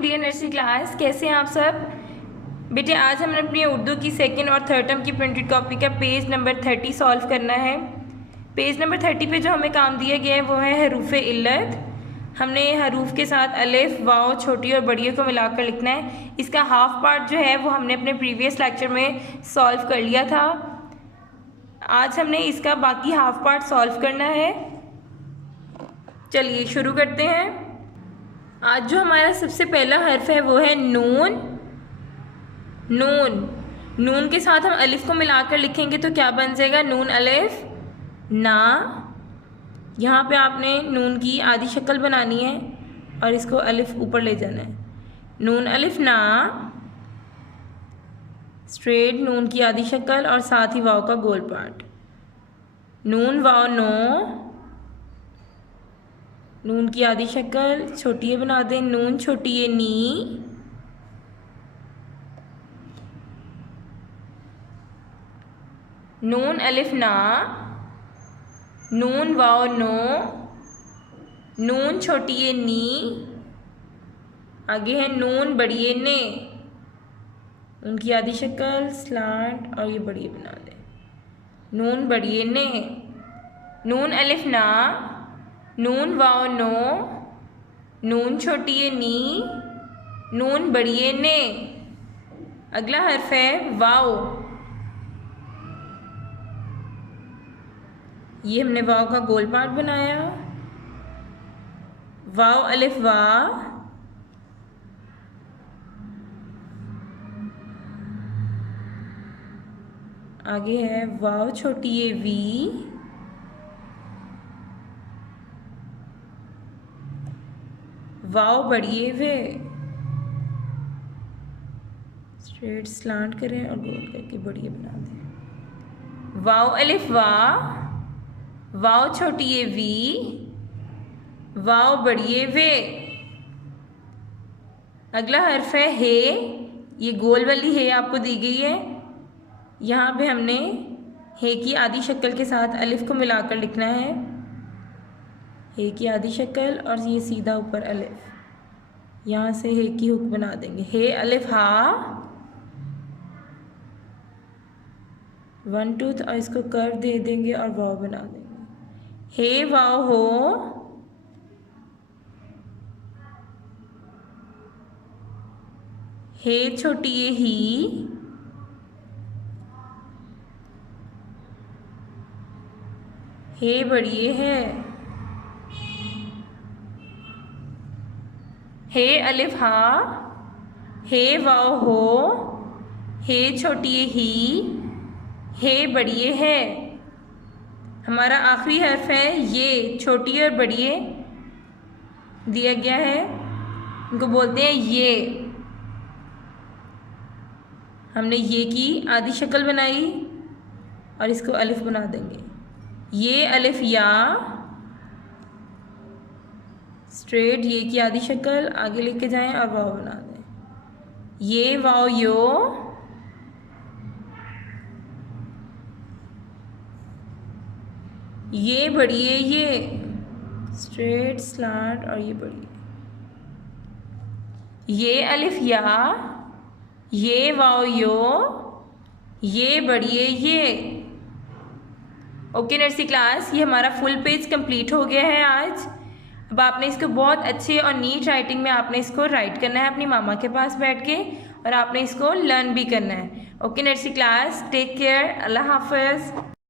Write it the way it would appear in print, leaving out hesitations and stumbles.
अस्सलामुअलैकुम dear nursery class, कैसे हैं आप सब बेटे। आज हमने अपनी उर्दू की सेकंड और थर्ड टर्म की प्रिंटेड कॉपी का पेज नंबर 30 सॉल्व करना है। पेज नंबर 30 पे जो हमें काम दिया गया है वो है हरूफ इल्लत। हमने हरूफ के साथ अलिफ, वाव, छोटी और बड़ी को मिलाकर लिखना है। इसका हाफ पार्ट जो है वो हमने अपने प्रीवियस लेक्चर में सॉल्व कर लिया था। आज हमने इसका बाकी हाफ पार्ट सॉल्व करना है। चलिए शुरू करते हैं। आज जो हमारा सबसे पहला हर्फ है वो है नून। नून नून के साथ हम अलिफ को मिलाकर लिखेंगे तो क्या बन जाएगा? नून अलिफ ना। यहाँ पे आपने नून की आधी शक्ल बनानी है और इसको अलिफ ऊपर ले जाना है। नून अलिफ ना, स्ट्रेट नून की आधी शक्ल और साथ ही वाव का गोल पार्ट। नून वाव नो, नून की आधी शक्ल छोटी ये बना दें। नून छोटी ये नी। नून अलिफ ना, नून वाव नो, नून छोटी ये नी। आगे है नून बड़ी ये ने, उनकी आधी शक्ल स्लांट और ये बड़ी बना दें। नून बड़ी ये ने। नून अलिफ ना, नून वाव नो, नून छोटी ये नी, नून बड़ी ये ने। अगला हर्फ है वाव। ये हमने वाव का गोल पार्ट बनाया। वाव अलिफ वा, आगे है वाव छोटी ये वी, वाव बढ़िए वे। स्ट्रेट स्लांट करें और गोल करके बढ़िया बना दें। वाव अलिफ वा, वाव छोटी ये वी, वाव बढ़िए वे। अगला हर्फ है हे। ये गोल वाली हे आपको दी गई है। यहाँ पे हमने हे की आधी शक्ल के साथ अलिफ को मिलाकर लिखना है। हे की आधी शक्ल और ये सीधा ऊपर अलिफ, यहाँ से हे की हुक बना देंगे। हे अलिफ हा, वन टूथ और इसको कर्व दे देंगे और वाव बना देंगे। हे वाव हो, हे छोटी ये ही, हे बड़ी ये है। हे अलिफ हा, हे वाव हो, हे छोटी ये ही, हे बड़ी ये है। हमारा आखिरी हर्फ है ये। छोटी और बड़ी ये दिया गया है, इनको बोलते हैं ये। हमने ये की आधी शक्ल बनाई और इसको अलिफ बना देंगे। ये अलिफ या, स्ट्रेट ये की आधी शक्ल आगे लेके जाएं और वाव बना दें। ये वाव यो, ये बढ़िए ये, स्ट्रेट स्लांट और ये बढ़िए। ये अलिफ या, ये वाव यो, ये बढ़िए ये। ओके नर्सरी क्लास, ये हमारा फुल पेज कंप्लीट हो गया है आज। अब आपने इसको बहुत अच्छे और नीट राइटिंग में आपने इसको राइट करना है अपनी मामा के पास बैठ के, और आपने इसको लर्न भी करना है। Okay nursery class, take care, अल्लाह हाफ़िज़।